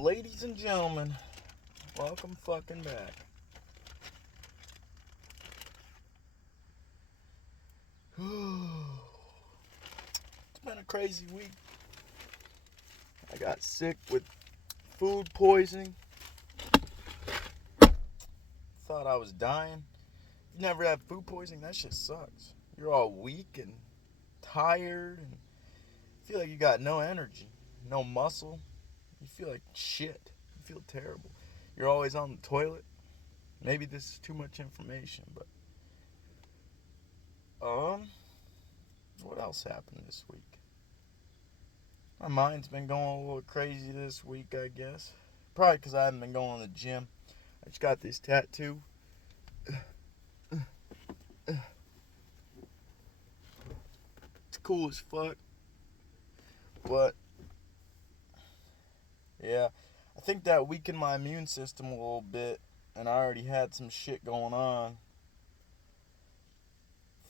Ladies and gentlemen, welcome fucking back. It's been a crazy week. I got sick with food poisoning. Thought I was dying. You never had food poisoning? That shit sucks. You're all weak and tired and feel like you got no energy, no muscle. You feel like shit. You feel terrible. You're always on the toilet. Maybe this is too much information, but what else happened this week? My mind's been going a little crazy this week, I guess. Probably because I haven't been going to the gym. I just got this tattoo. It's cool as fuck. But, yeah, I think that weakened my immune system a little bit. And I already had some shit going on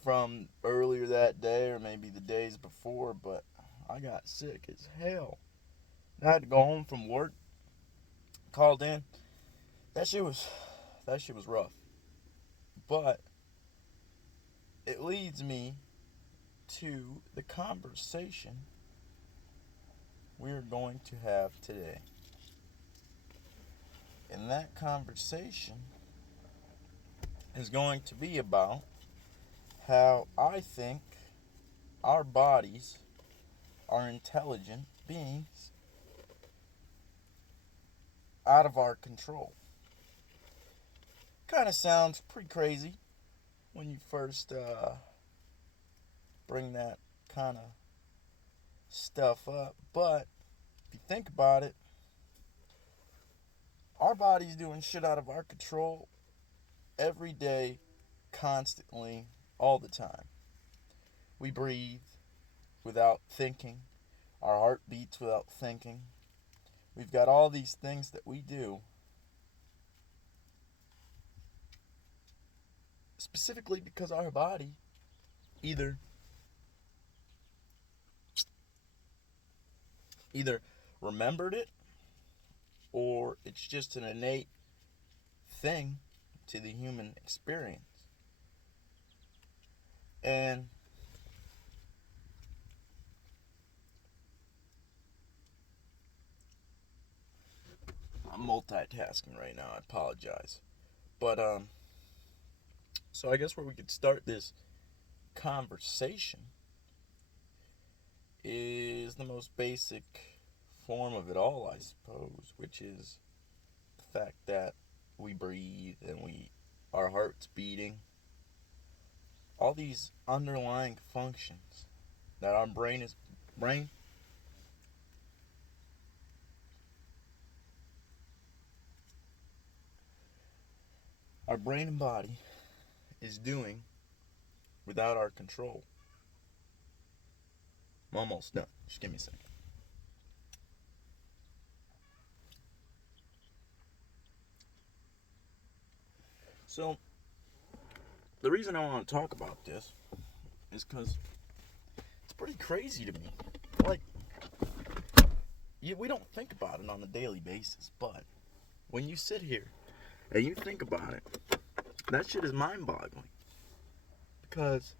from earlier that day or maybe the days before. But I got sick as hell. I had to go home from work. Called in. That shit was rough. But it leads me to the conversation we're going to have today. And that conversation is going to be about how I think our bodies are intelligent beings out of our control. Kind of sounds pretty crazy when you first bring that kind of stuff up, but if you think about it, our body's doing shit out of our control every day, constantly, all the time. We breathe without thinking. Our heart beats without thinking. We've got all these things that we do specifically because our body either remembered it or it's just an innate thing to the human experience. And I'm multitasking right now, I apologize. But so I guess where we could start this conversation is the most basic form of it all, I suppose, which is the fact that we breathe and our heart's beating. All these underlying functions that our brain our brain and body is doing without our control. I'm almost done. Just give me a second. So, the reason I want to talk about this is because it's pretty crazy to me. Like, we don't think about it on a daily basis, but when you sit here and you think about it, that shit is mind-boggling. Because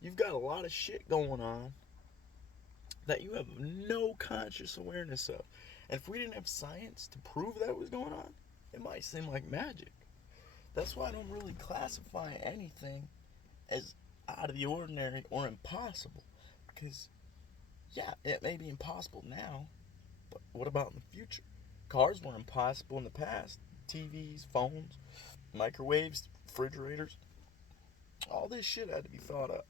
you've got a lot of shit going on that you have no conscious awareness of. And if we didn't have science to prove that was going on, it might seem like magic. That's why I don't really classify anything as out of the ordinary or impossible. Because, yeah, it may be impossible now, but what about in the future? Cars were impossible in the past. TVs, phones, microwaves, refrigerators. All this shit had to be thought up.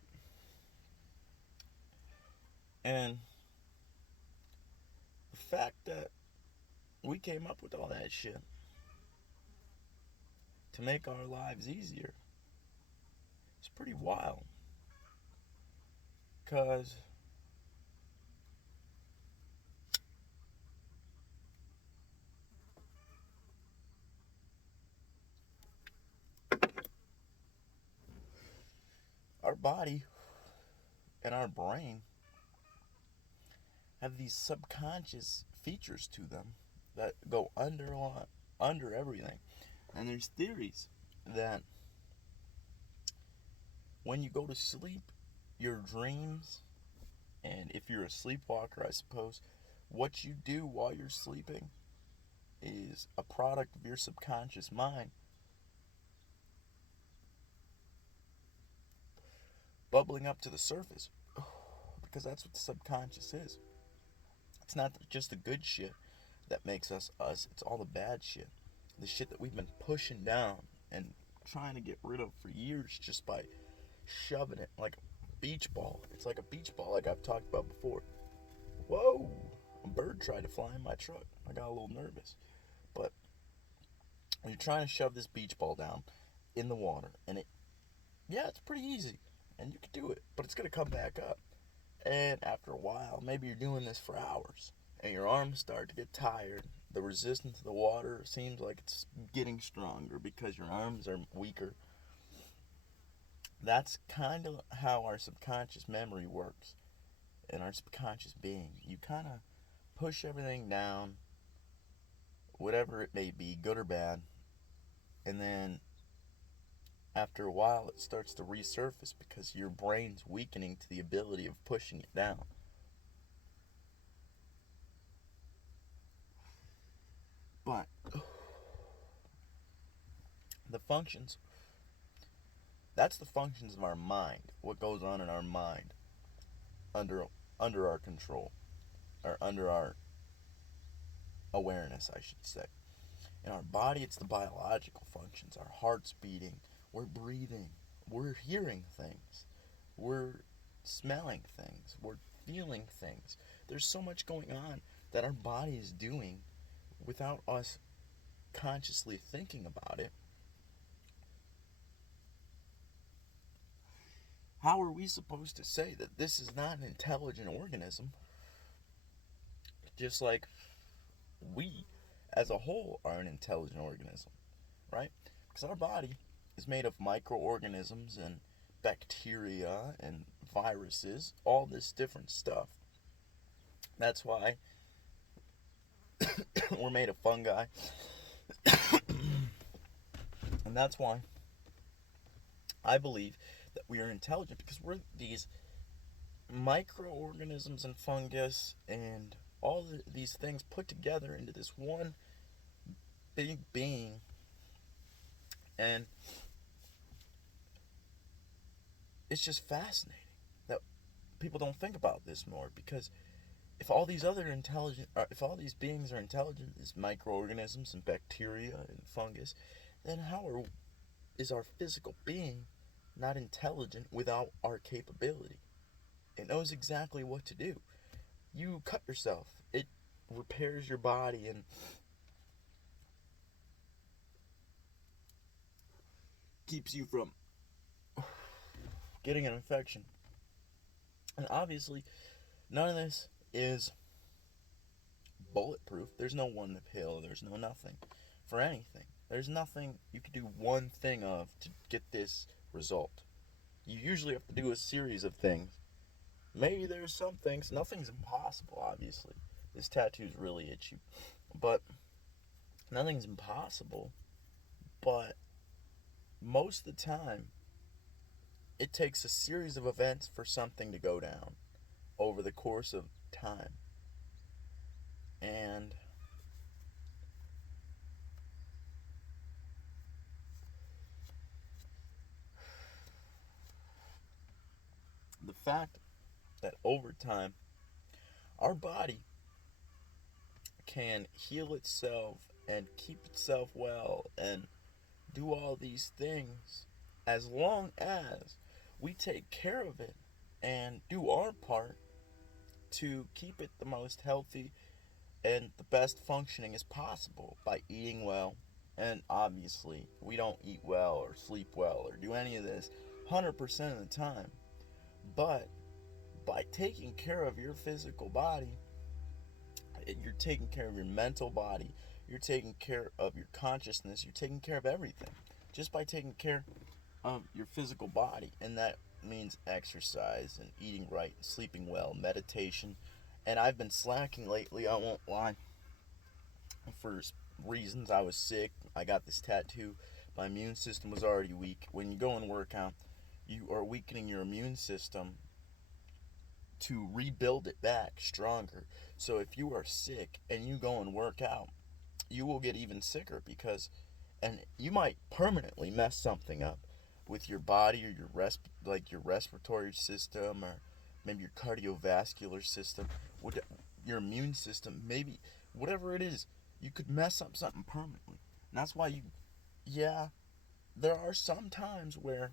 And the fact that we came up with all that shit to make our lives easier is pretty wild. Because our body and our brain have these subconscious features to them that go under everything. And there's theories that when you go to sleep, your dreams, and if you're a sleepwalker, I suppose, what you do while you're sleeping is a product of your subconscious mind bubbling up to the surface. Because that's what the subconscious is. It's not just the good shit that makes us us, it's all the bad shit. The shit that we've been pushing down and trying to get rid of for years just by shoving it like a beach ball. It's like a beach ball, like I've talked about before. Whoa! A bird tried to fly in my truck. I got a little nervous. But you're trying to shove this beach ball down in the water, and it's pretty easy. And you can do it, but it's going to come back up. And after a while, maybe you're doing this for hours, and your arms start to get tired. The resistance to the water seems like it's getting stronger because your arms are weaker. That's kind of how our subconscious memory works and our subconscious being. You kind of push everything down, whatever it may be, good or bad, and then after a while it starts to resurface because your brain's weakening to the ability of pushing it down. But the functions, that's the functions of our mind, what goes on in our mind under under our control, or under our awareness, I should say. In our body, it's the biological functions. Our heart's beating, we're breathing, we're hearing things, we're smelling things, we're feeling things. There's so much going on that our body is doing without us consciously thinking about it. How are we supposed to say that this is not an intelligent organism? Just like we, as a whole, are an intelligent organism, right? Because our body is made of microorganisms and bacteria and viruses, all this different stuff. That's why we're made of fungi. And that's why I believe that we are intelligent, because we're these microorganisms and fungus and all these things put together into this one big being. And it's just fascinating that people don't think about this more, because if all these if all these beings are intelligent, these microorganisms and bacteria and fungus, then is our physical being not intelligent without our capability? It knows exactly what to do. You cut yourself, it repairs your body and keeps you from getting an infection. And obviously, none of this is bulletproof. There's no one pill, there's no nothing for anything. There's nothing you could do one thing of to get this result. You usually have to do a series of things. Maybe there's some things, nothing's impossible, obviously. This tattoo's really itchy. But nothing's impossible. But most of the time, it takes a series of events for something to go down over the course of time. And the fact that over time, our body can heal itself and keep itself well and do all these things as long as we take care of it and do our part to keep it the most healthy and the best functioning as possible by eating well. And obviously, we don't eat well or sleep well or do any of this 100% of the time. But by taking care of your physical body, you're taking care of your mental body, you're taking care of your consciousness, you're taking care of everything just by taking care of your physical body. And that means exercise and eating right and sleeping well, meditation, And I've been slacking lately, I won't lie. For reasons, I was sick. I got this tattoo. My immune system was already weak. When you go and work out, you are weakening your immune system to rebuild it back stronger. So if you are sick and you go and work out, you will get even sicker because, and you might permanently mess something up with your body or like your respiratory system, or maybe your cardiovascular system, your immune system, maybe whatever it is, you could mess up something permanently. And that's why yeah, there are some times where,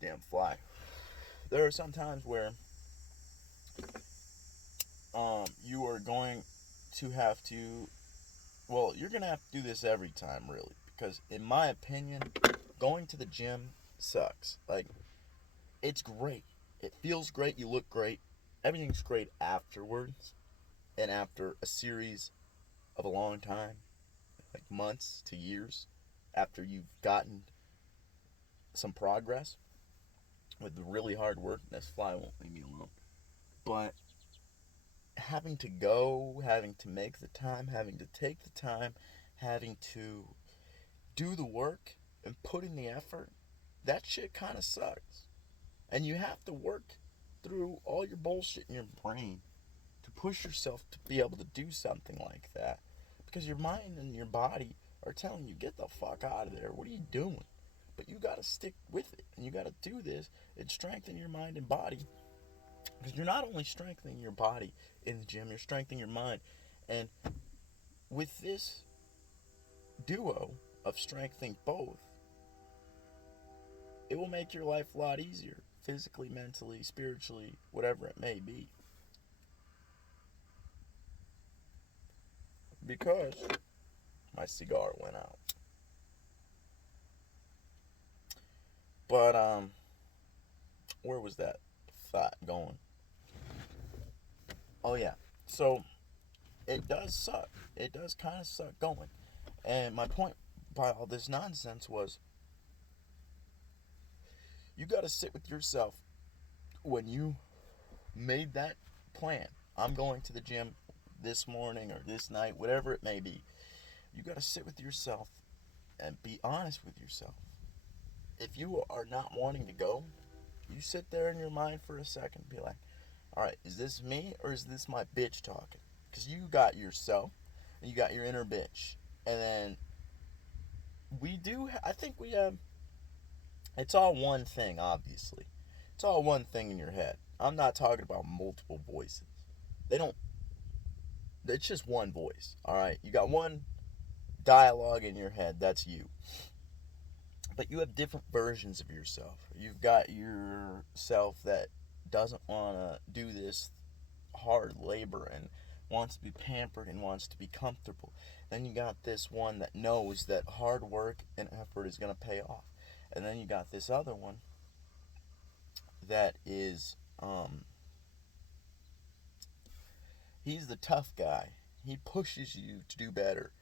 damn fly, there are some times where you are going to have to, well, you're going to have to do this every time, really, because in my opinion, going to the gym sucks. Like, it's great. It feels great. You look great. Everything's great afterwards. And after a series of a long time, like months to years, after you've gotten some progress with the really hard work, this fly won't leave me alone. But having to go, having to make the time, having to take the time, having to do the work and put in the effort, that shit kind of sucks. And you have to work through all your bullshit in your brain to push yourself to be able to do something like that. Because your mind and your body are telling you, get the fuck out of there. What are you doing? But you got to stick with it. And you got to do this and strengthen your mind and body. Because you're not only strengthening your body in the gym, you're strengthening your mind. And with this duo of strengthening both, it will make your life a lot easier. Physically, mentally, spiritually, whatever it may be. Because my cigar went out. But where was that thought going? Oh yeah. So it does suck. It does kind of suck going. And my point by all this nonsense was, you got to sit with yourself when you made that plan. I'm going to the gym this morning or this night, whatever it may be. You got to sit with yourself and be honest with yourself. If you are not wanting to go, you sit there in your mind for a second and be like, all right, is this me or is this my bitch talking? Because you got yourself and you got your inner bitch. And then I think we have, it's all one thing, obviously. It's all one thing in your head. I'm not talking about multiple voices. They don't, it's just one voice, all right? You got one dialogue in your head, that's you. But you have different versions of yourself. You've got yourself that doesn't want to do this hard labor and wants to be pampered and wants to be comfortable. Then you got this one that knows that hard work and effort is going to pay off. And then you got this other one that is, he's the tough guy. He pushes you to do better.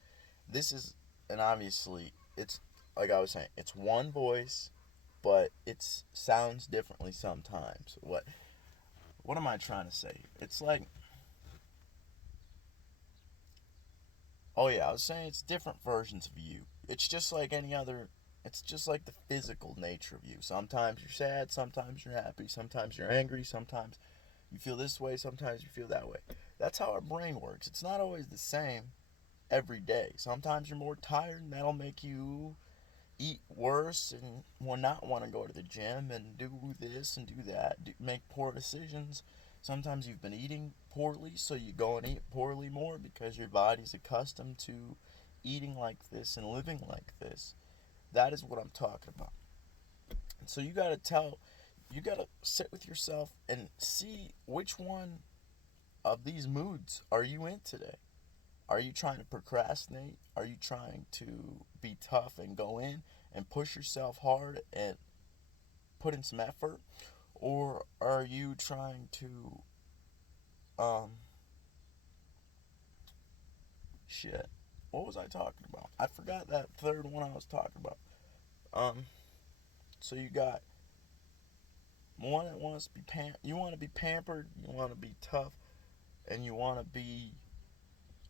This is, and obviously, it's like I was saying, it's one voice, but it sounds differently sometimes. What am I trying to say? It's like, oh yeah, I was saying it's different versions of you. It's just like any other. It's just like the physical nature of you. Sometimes you're sad, sometimes you're happy, sometimes you're angry, sometimes you feel this way, sometimes you feel that way. That's how our brain works. It's not always the same every day. Sometimes you're more tired, and that'll make you eat worse and will not want to go to the gym and do this and do that, make poor decisions. Sometimes you've been eating poorly, so you go and eat poorly more because your body's accustomed to eating like this and living like this. That is what I'm talking about. So you gotta sit with yourself and see which one of these moods are you in today. Are you trying to procrastinate? Are you trying to be tough and go in and push yourself hard and put in some effort? Or are you trying to, um, shit, what was I talking about? I forgot that third one I was talking about. Um, so you got one that wants to be you want to be pampered, you want to be tough, and you want to be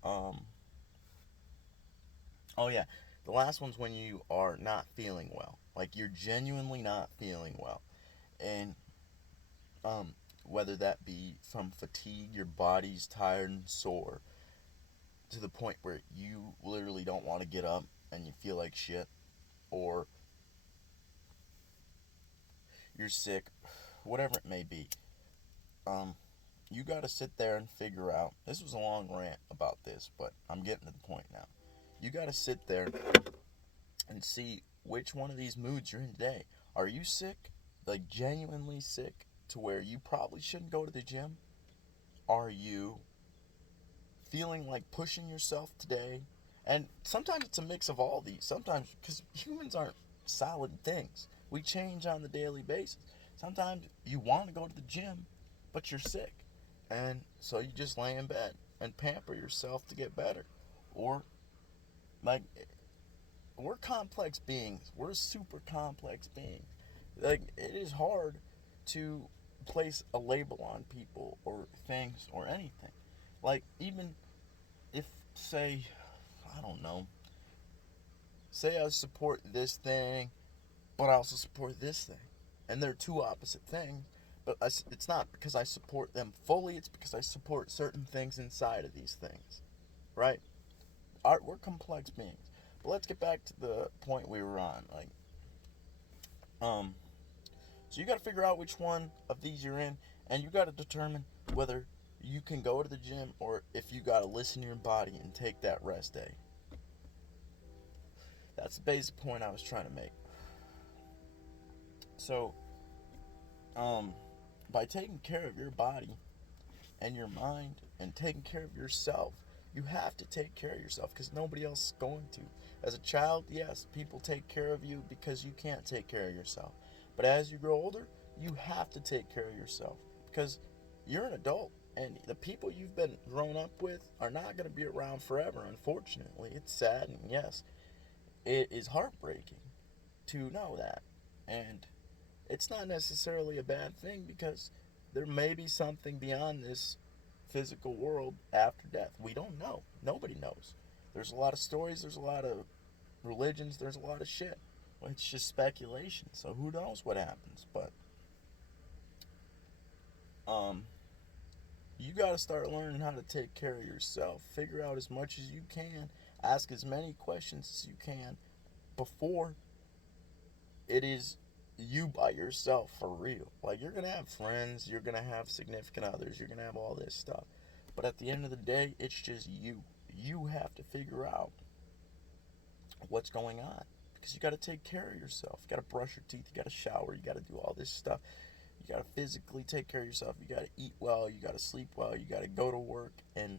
um. Oh yeah, the last one's when you are not feeling well, like you're genuinely not feeling well, and um, whether that be from fatigue, your body's tired and sore to the point where you literally don't want to get up and you feel like shit, or you're sick, whatever it may be. Um, you got to sit there and figure out. This was a long rant about this, but I'm getting to the point now. You got to sit there and see which one of these moods you're in today. Are you sick? Like genuinely sick to where you probably shouldn't go to the gym? Are you feeling like pushing yourself today? And sometimes it's a mix of all these. Sometimes, because humans aren't solid things, we change on the daily basis. Sometimes you want to go to the gym, but you're sick. And so you just lay in bed and pamper yourself to get better. Or, like, we're complex beings. We're super complex beings. Like, it is hard to place a label on people or things or anything. Like, even if, say, I don't know, say I support this thing, but I also support this thing. And they're two opposite things, but it's not because I support them fully, it's because I support certain things inside of these things, right? We're complex beings. But let's get back to the point we were on. Um, so you got to figure out which one of these you're in, and you got to determine whether you can go to the gym or if you got to listen to your body and take that rest day. That's the basic point I was trying to make. So, um, by taking care of your body and your mind and taking care of yourself, you have to take care of yourself because nobody else is going to. As a child, yes, people take care of you because you can't take care of yourself. But as you grow older, you have to take care of yourself because you're an adult and the people you've been grown up with are not going to be around forever, unfortunately. It's sad, and yes, it is heartbreaking to know that. And it's not necessarily a bad thing because there may be something beyond this physical world after death. We don't know. Nobody knows. There's a lot of stories, there's a lot of religions, there's a lot of shit. Well, it's just speculation, so who knows what happens. But um you got to start learning how to take care of yourself. Figure out as much as you can, ask as many questions as you can before it is you by yourself for real. Like, you're gonna have friends, you're gonna have significant others, you're gonna have all this stuff. But at the end of the day, it's just you. You have to figure out what's going on. Because you gotta take care of yourself. You gotta brush your teeth, you gotta shower, you gotta do all this stuff. You gotta physically take care of yourself, you gotta eat well, you gotta sleep well, you gotta go to work and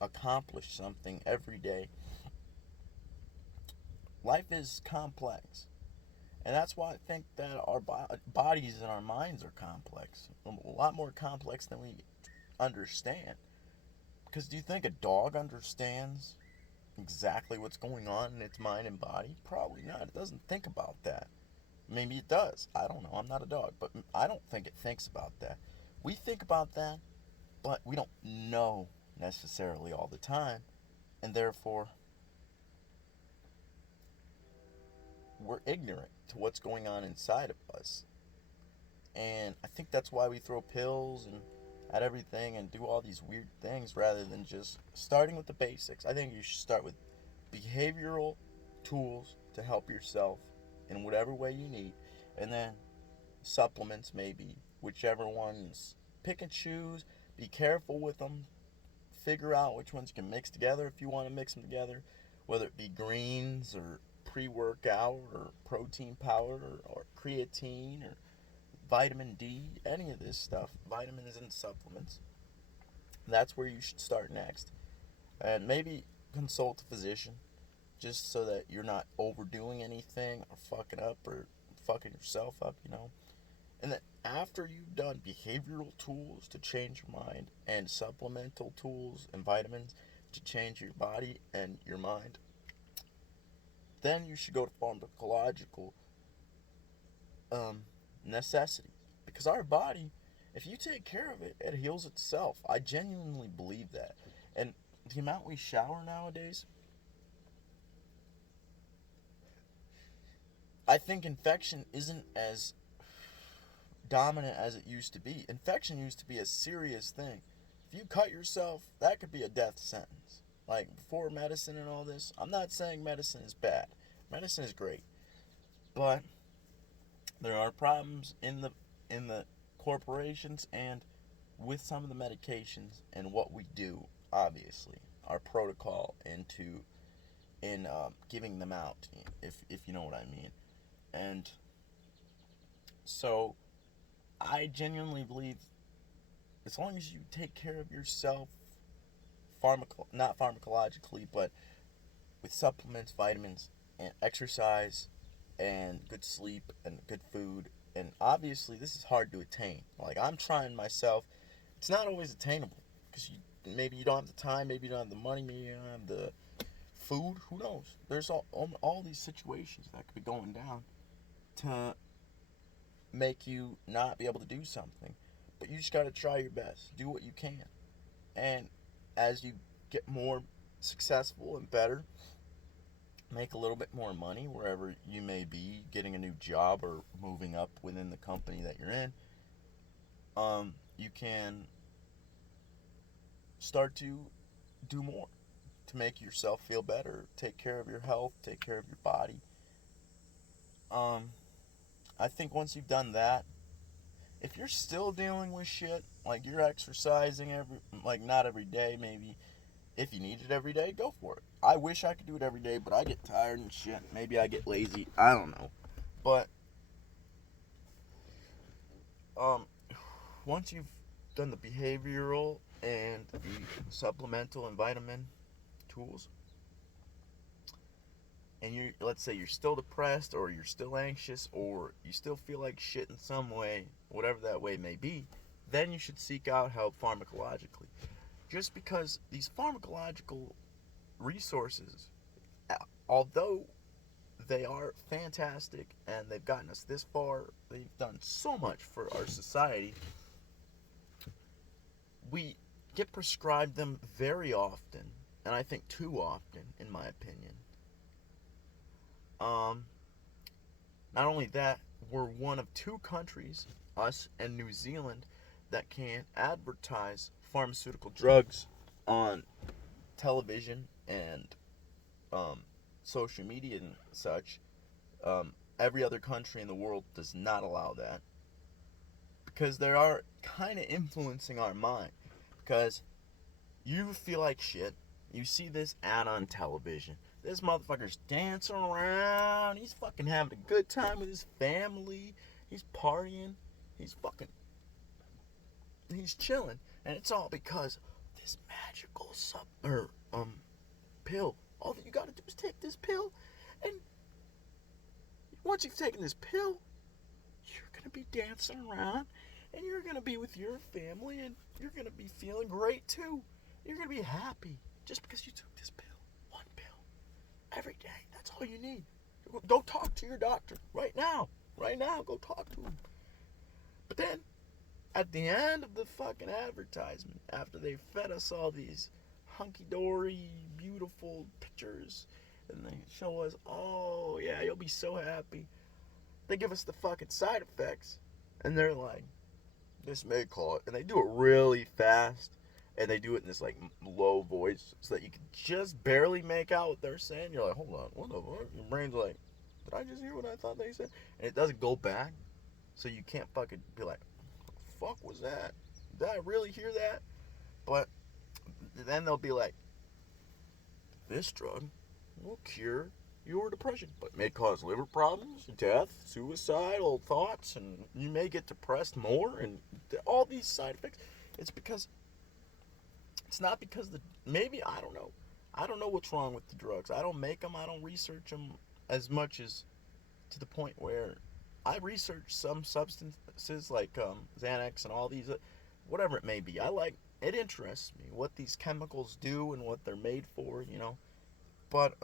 accomplish something every day. Life is complex. And that's why I think that our bodies and our minds are complex. A lot more complex than we understand. Because do you think a dog understands exactly what's going on in its mind and body? Probably not. It doesn't think about that. Maybe it does. I don't know. I'm not a dog. But I don't think it thinks about that. We think about that, but we don't know necessarily all the time. And therefore, we're ignorant to what's going on inside of us. And I think that's why we throw pills and at everything and do all these weird things rather than just starting with the basics. I think you should start with behavioral tools to help yourself in whatever way you need, and then supplements, maybe, whichever ones. Pick and choose, be careful with them, figure out which ones you can mix together if you want to mix them together, whether it be greens or pre workout or protein powder or creatine or vitamin D, any of this stuff, vitamins and supplements. That's where you should start next. And maybe consult a physician just so that you're not overdoing anything or fucking up or fucking yourself up. And then after you've done behavioral tools to change your mind and supplemental tools and vitamins to change your body and your mind, then you should go to pharmacological um, necessity. Because our body, if you take care of it, it heals itself. I genuinely believe that. And the amount we shower nowadays, I think infection isn't as dominant as it used to be. Infection used to be a serious thing. If you cut yourself, that could be a death sentence. Like before medicine and all this, I'm not saying medicine is bad. Medicine is great, but there are problems in the corporations and with some of the medications and what we do. Obviously, our protocol into in giving them out, if you know what I mean. And so I genuinely believe as long as you take care of yourself, not pharmacologically, but with supplements, vitamins, and exercise, and good sleep, and good food, and obviously this is hard to attain. Like I'm trying myself. It's not always attainable because maybe you don't have the time, maybe you don't have the money, maybe you don't have the food. Who knows? There's all these situations that could be going down to make you not be able to do something. But you just got to try your best. Do what you can. And as you get more successful and better, make a little bit more money wherever you may be, getting a new job or moving up within the company that you're in, you can start to do more to make yourself feel better, take care of your health, take care of your body. Um, I think once you've done that, if you're still dealing with shit, like you're exercising like not every day, maybe if you need it every day, go for it. I wish I could do it every day, but I get tired and shit. Maybe I get lazy. I don't know. But um, once you've done the behavioral and the supplemental and vitamin tools, and you let's say you're still depressed or you're still anxious or you still feel like shit in some way, whatever that way may be, then you should seek out help pharmacologically. Just because these pharmacological resources, although they are fantastic and they've gotten us this far, they've done so much for our society, we get prescribed them very often, and I think too often, in my opinion. Um, Not only that, we're one of two countries, us and New Zealand, that can advertise pharmaceutical drugs on television and um, social media and such. Every other country in the world does not allow that because they are kind of influencing our mind. Because you feel like shit, you see this ad on television. This motherfucker's dancing around. He's fucking having a good time with his family. He's partying. He's fucking. He's chilling, and it's all because this magical pill. All that you gotta do is take this pill, and once you've taken this pill, you're gonna be dancing around, and you're gonna be with your family, and you're gonna be feeling great too. You're gonna be happy just because you took this pill. One pill every day. That's all you need. Go talk to your doctor right now. Right now, go talk to him. But then, at the end of the fucking advertisement, after they fed us all these hunky-dory, beautiful pictures, and they show us, oh, yeah, you'll be so happy, they give us the fucking side effects, and they're like, this may cause, and they do it really fast, and they do it in this, like, low voice, so that you can just barely make out what they're saying. You're like, hold on, what the fuck? Your brain's like, did I just hear what I thought they said? And it doesn't go back, so you can't fucking be like, fuck was that? Did I really hear that? But then they'll be like, this drug will cure your depression, but may cause liver problems, death, suicidal thoughts, and you may get depressed more, and all these side effects. It's because, it's not because maybe, I don't know. I don't know what's wrong with the drugs. I don't make them, I don't research them as much as to the point where I research some substances like Xanax and all these, whatever it may be. It interests me what these chemicals do and what they're made for, you know. But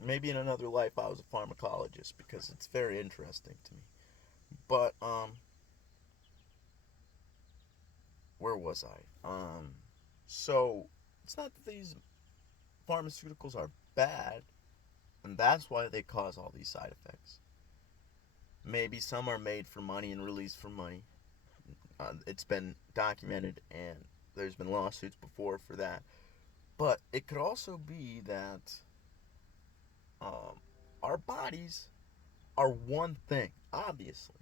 Maybe in another life I was a pharmacologist because it's very interesting to me. But where was I? So it's not that these pharmaceuticals are bad, and that's why they cause all these side effects. Maybe some are made for money and released for money. It's been documented, and there's been lawsuits before for that. But it could also be that um, our bodies are one thing. Obviously,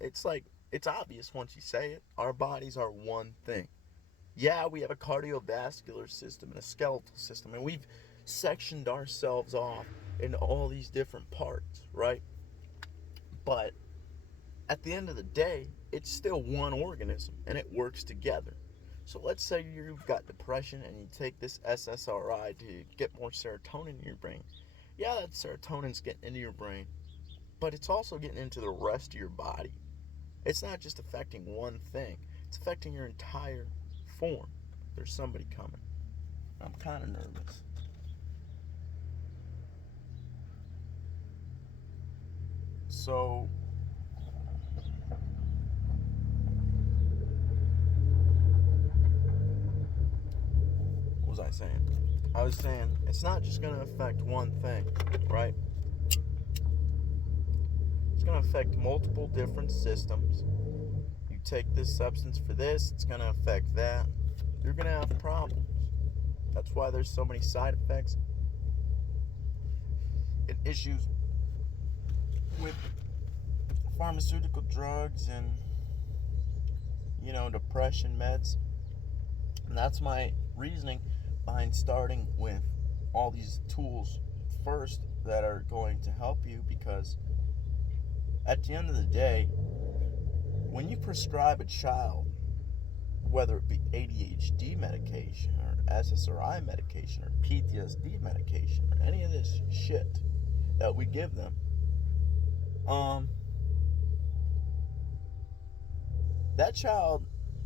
it's like it's obvious once you say it. Our bodies are one thing. Yeah, we have a cardiovascular system and a skeletal system, and we've sectioned ourselves off into all these different parts, right? But at the end of the day, it's still one organism and it works together. So let's say you've got depression and you take this SSRI to get more serotonin in your brain. Yeah, that serotonin's getting into your brain, but it's also getting into the rest of your body. It's not just affecting one thing, it's affecting your entire form. There's somebody coming. I'm kind of nervous. So, what was I saying? I was saying it's not just going to affect one thing, right? It's going to affect multiple different systems. You take this substance for this, it's going to affect that. You're going to have problems. That's why there's so many side effects and issues with pharmaceutical drugs and, depression meds. And that's my reasoning behind starting with all these tools first that are going to help you, because at the end of the day, when you prescribe a child, whether it be ADHD medication or SSRI medication or PTSD medication or any of this shit that we give them, um, that child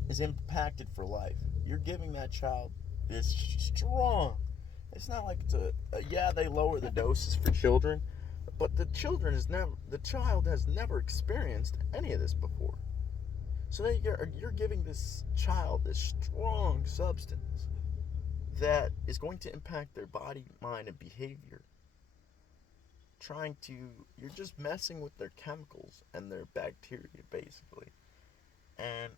is impacted for life. You're giving that child this strong. It's not like yeah, they lower the doses for children, but the child has never experienced any of this before. So that you're giving this child this strong substance that is going to impact their body, mind, and behavior. You're just messing with their chemicals and their bacteria, basically. And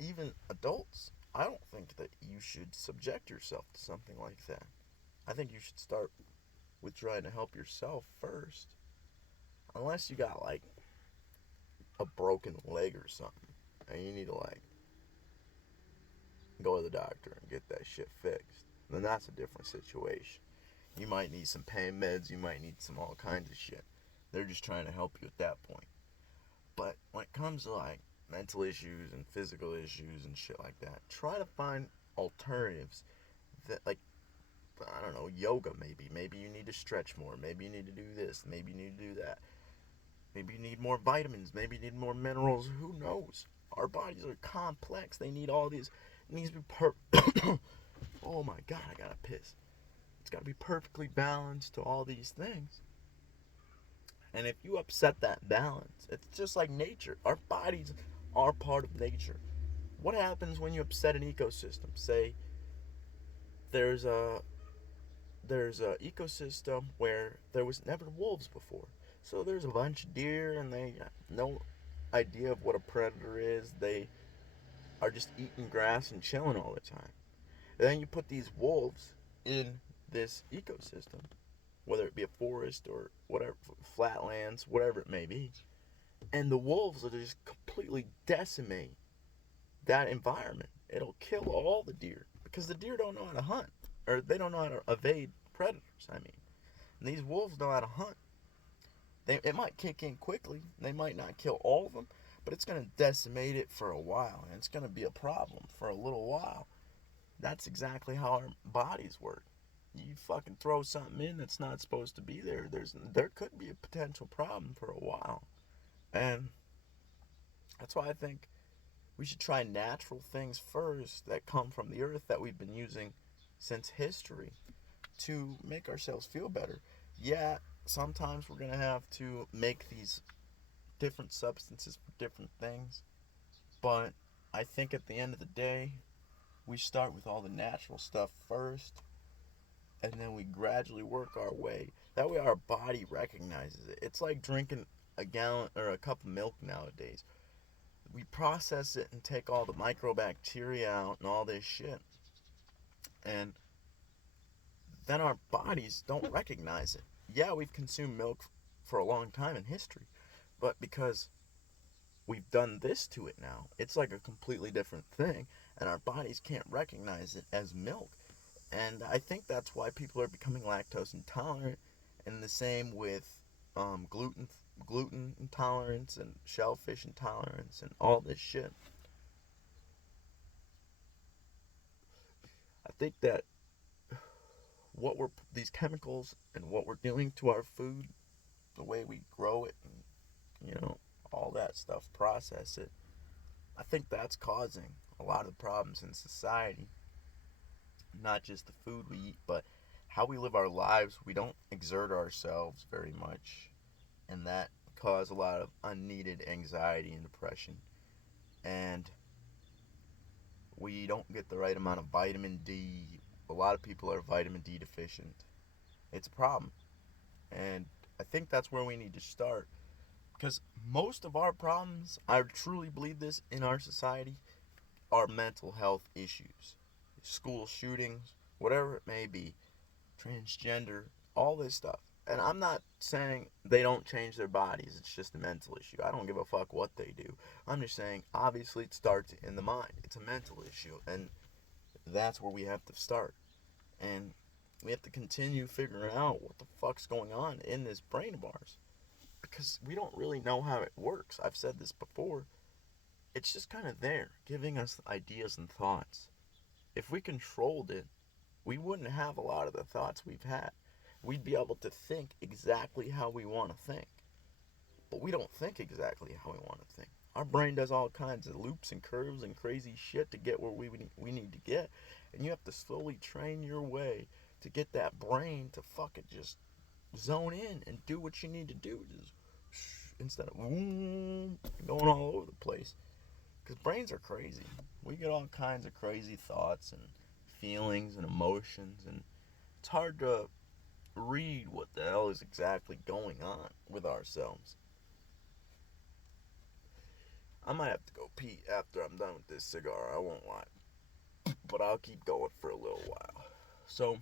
even adults, I don't think that you should subject yourself to something like that. I think you should start with trying to help yourself first. Unless you got like a broken leg or something and you need to like go to the doctor and get that shit fixed, then that's a different situation. You might need some pain meds, you might need some all kinds of shit. They're just trying to help you at that point. But when it comes to like mental issues and physical issues and shit like that, try to find alternatives that, like, I don't know, yoga maybe. Maybe you need to stretch more. Maybe you need to do this. Maybe you need to do that. Maybe you need more vitamins. Maybe you need more minerals. Who knows? Our bodies are complex. They need all these. It needs to be Oh my god, I gotta piss. It's gotta be perfectly balanced to all these things. And if you upset that balance, it's just like nature. Our bodies are part of nature. What happens when you upset an ecosystem? Say there's a ecosystem where there was never wolves before. So there's a bunch of deer and they have no idea of what a predator is. They are just eating grass and chilling all the time. And then you put these wolves in this ecosystem, whether it be a forest or whatever, flatlands, whatever it may be. And the wolves will just completely decimate that environment. It'll kill all the deer because the deer don't know how to hunt, or they don't know how to evade predators. I mean, and these wolves know how to hunt. It might kick in quickly. They might not kill all of them, but it's going to decimate it for a while, and it's going to be a problem for a little while. That's exactly how our bodies work. You fucking throw something in that's not supposed to be there. There could be a potential problem for a while, and that's why I think we should try natural things first that come from the earth that we've been using since history. to make ourselves feel better. Yeah, sometimes we're going to have to make these different substances for different things, but I think at the end of the day, we start with all the natural stuff first, and then we gradually work our way. That way our body recognizes it. It's like drinking a gallon or a cup of milk nowadays. We process it and take all the microbacteria out and all this shit. And then our bodies don't recognize it. Yeah, we've consumed milk for a long time in history, but because we've done this to it now, it's like a completely different thing, and our bodies can't recognize it as milk. And I think that's why people are becoming lactose intolerant, and the same with gluten intolerance and shellfish intolerance and all this shit. I think that what we're these chemicals and what we're doing to our food, the way we grow it, and all that stuff, process it. I think that's causing a lot of problems in society. Not just the food we eat, but how we live our lives. We don't exert ourselves very much, and that causes a lot of unneeded anxiety and depression. And we don't get the right amount of vitamin D. A lot of people are vitamin D deficient. It's a problem. And I think that's where we need to start. Because most of our problems, I truly believe this, in our society, are mental health issues. School shootings, whatever it may be, transgender, all this stuff. And I'm not saying they don't change their bodies, it's just a mental issue. I don't give a fuck what they do. I'm just saying, obviously, it starts in the mind. It's a mental issue, and that's where we have to start. And we have to continue figuring out what the fuck's going on in this brain of ours. Because we don't really know how it works. I've said this before. It's just kind of there, giving us ideas and thoughts. If we controlled it, we wouldn't have a lot of the thoughts we've had. We'd be able to think exactly how we want to think. But we don't think exactly how we want to think. Our brain does all kinds of loops and curves and crazy shit to get where we need to get. And you have to slowly train your way to get that brain to fucking just zone in and do what you need to do. Just instead of going all over the place. Because brains are crazy. We get all kinds of crazy thoughts and feelings and emotions, and it's hard to read what the hell is exactly going on with ourselves. I might have to go pee after I'm done with this cigar, I won't lie. But I'll keep going for a little while. So,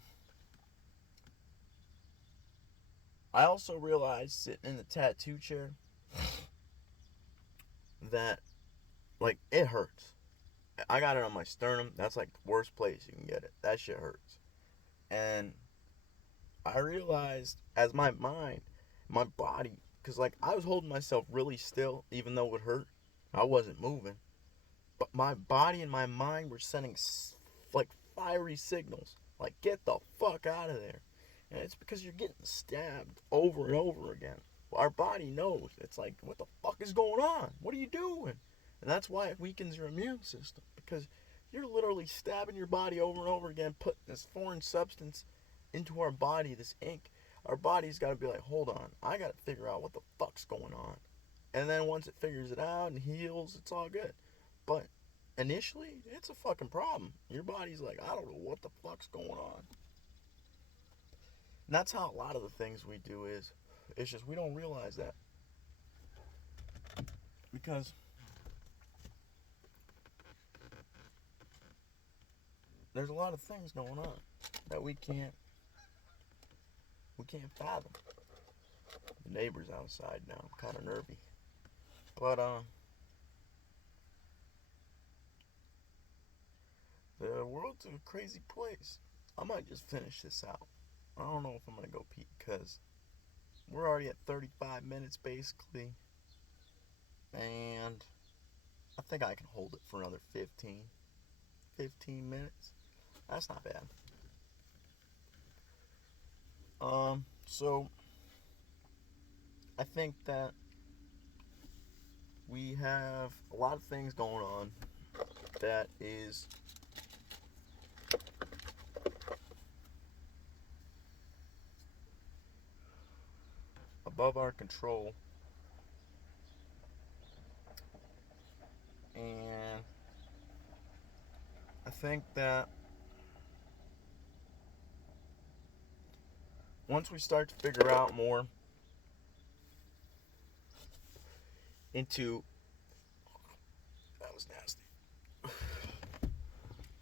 I also realized sitting in the tattoo chair that, like, it hurts. I got it on my sternum. That's like the worst place you can get it. That shit hurts. And I realized as my mind, my body, because like I was holding myself really still, even though it hurt. I wasn't moving. But my body and my mind were sending like fiery signals. Like, get the fuck out of there. And it's because you're getting stabbed over and over again. Our body knows. It's like, what the fuck is going on? What are you doing? And that's why it weakens your immune system. Because you're literally stabbing your body over and over again, putting this foreign substance into our body, this ink. Our body's got to be like, hold on, I got to figure out what the fuck's going on. And then once it figures it out and heals, it's all good. But initially, it's a fucking problem. Your body's like, I don't know what the fuck's going on. And that's how a lot of the things we do is. It's just we don't realize that. Because there's a lot of things going on that we can't fathom. The neighbor's outside now. I'm kind of nervy. But the world's a crazy place. I might just finish this out. I don't know if I'm gonna go pee because we're already at 35 minutes basically, and I think I can hold it for another 15 minutes. That's not bad. So I think that we have a lot of things going on that is above our control. And I think that once we start to figure out more into that was nasty.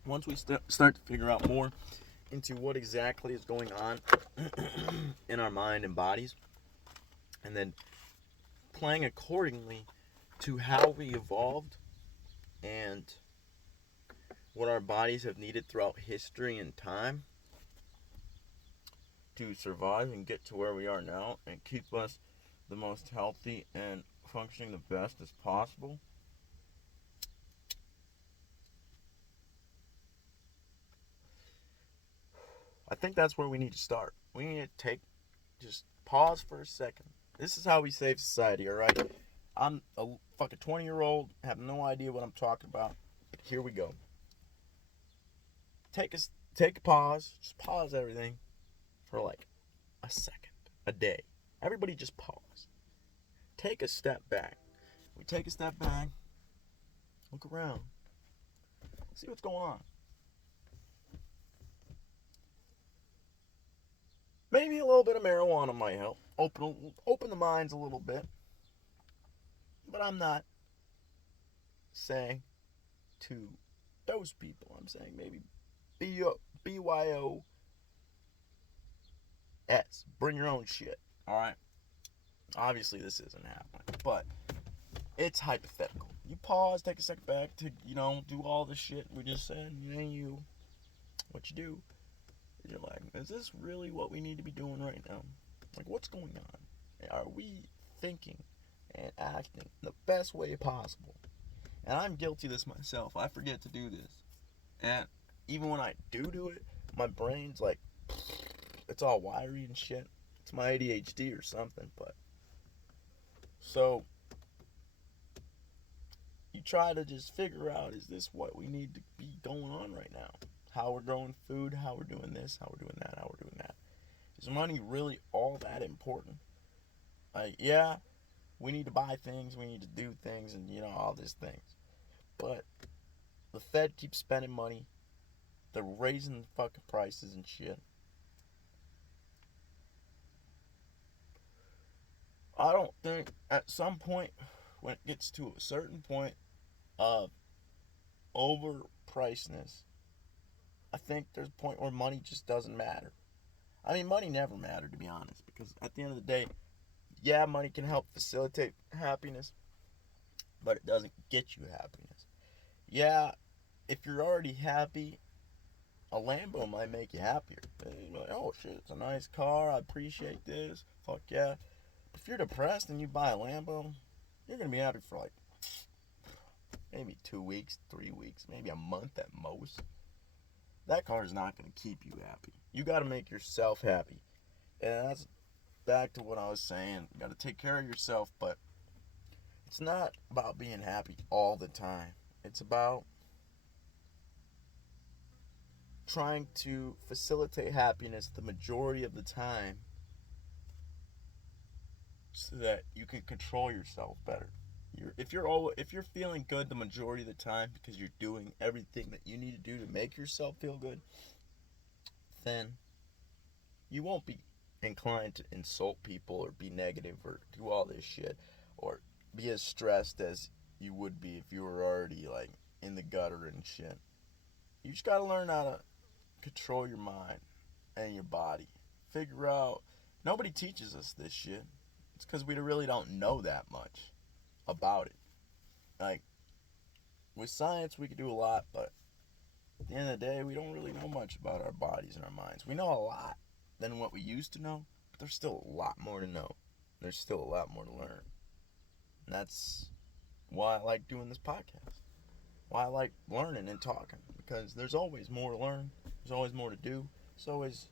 Once we start to figure out more into what exactly is going on in our mind and bodies, and then playing accordingly to how we evolved and what our bodies have needed throughout history and time to survive and get to where we are now and keep us the most healthy and functioning the best as possible. I think that's where we need to start. We need to just pause for a second. This is how we save society, alright? I'm a fucking 20-year-old, have no idea what I'm talking about. But here we go. Take a pause. Just pause everything for like a second, a day. Everybody just pause. Take a step back. We take a step back, look around, see what's going on. Maybe a little bit of marijuana might help. Open the minds a little bit. But I'm not saying to those people. I'm saying maybe BYOS. Bring your own shit. Alright? Obviously, this isn't happening. But it's hypothetical. You pause, take a second back to, do all the shit we just said. What you do. You're like, is this really what we need to be doing right now? Like, what's going on? Are we thinking and acting the best way possible? And I'm guilty of this myself. I forget to do this. And even when I do it, my brain's like, it's all wiry and shit. It's my ADHD or something, but. So, you try to just figure out, is this what we need to be going on right now? How we're growing food, how we're doing this, how we're doing that, how we're doing that. Is money really all that important? Like, yeah, we need to buy things, we need to do things, and, all these things. But the Fed keeps spending money. They're raising the fucking prices and shit. I don't think at some point, when it gets to a certain point of overpricedness, I think there's a point where money just doesn't matter. I mean, money never mattered, to be honest, because at the end of the day, yeah, money can help facilitate happiness, but it doesn't get you happiness. Yeah, if you're already happy, a Lambo might make you happier. You're like, oh shit, it's a nice car, I appreciate this, fuck yeah. But if you're depressed and you buy a Lambo, you're gonna be happy for like maybe 2 weeks, 3 weeks, maybe a month at most. That car is not gonna keep you happy. You gotta make yourself happy. And that's back to what I was saying. You gotta take care of yourself, but it's not about being happy all the time. It's about trying to facilitate happiness the majority of the time so that you can control yourself better. If you're feeling good the majority of the time because you're doing everything that you need to do to make yourself feel good, then you won't be inclined to insult people or be negative or do all this shit or be as stressed as you would be if you were already like in the gutter and shit. You just gotta learn how to control your mind and your body. Figure out. Nobody teaches us this shit. It's because we really don't know that much about it. Like, with science, we could do a lot, but at the end of the day, we don't really know much about our bodies and our minds. We know a lot than what we used to know, but there's still a lot more to know. There's still a lot more to learn. And that's why I like doing this podcast. Why I like learning and talking. Because there's always more to learn. There's always more to do. There's always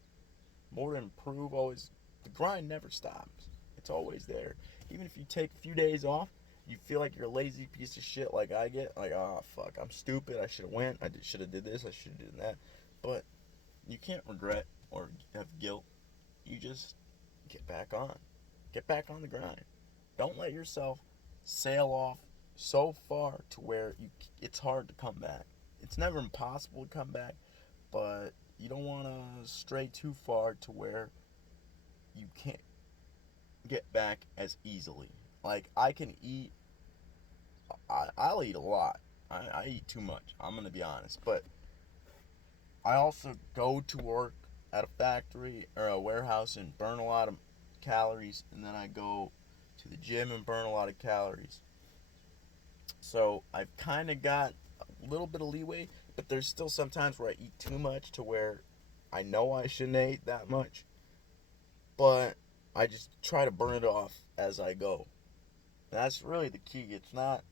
more to improve. Always, the grind never stops. It's always there. Even if you take a few days off, you feel like you're a lazy piece of shit like I get. Like, oh, fuck, I'm stupid. I should have went. I should have did this. I should have did that. But you can't regret or have guilt. You just get back on. Get back on the grind. Don't let yourself sail off so far to where it's hard to come back. It's never impossible to come back, but you don't want to stray too far to where you can't get back as easily. Like, I can eat, I'll eat a lot. I eat too much, I'm going to be honest. But I also go to work at a factory or a warehouse and burn a lot of calories, and then I go to the gym and burn a lot of calories. So I've kind of got a little bit of leeway, but there's still some times where I eat too much to where I know I shouldn't eat that much, but I just try to burn it off as I go. That's really the key. It's not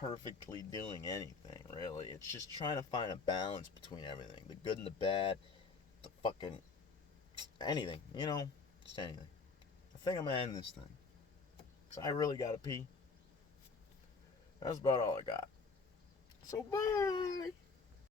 perfectly doing anything, really. It's just trying to find a balance between everything, the good and the bad, the fucking anything, just anything. I think I'm gonna end this thing because I really gotta pee. That's about all I got. So bye.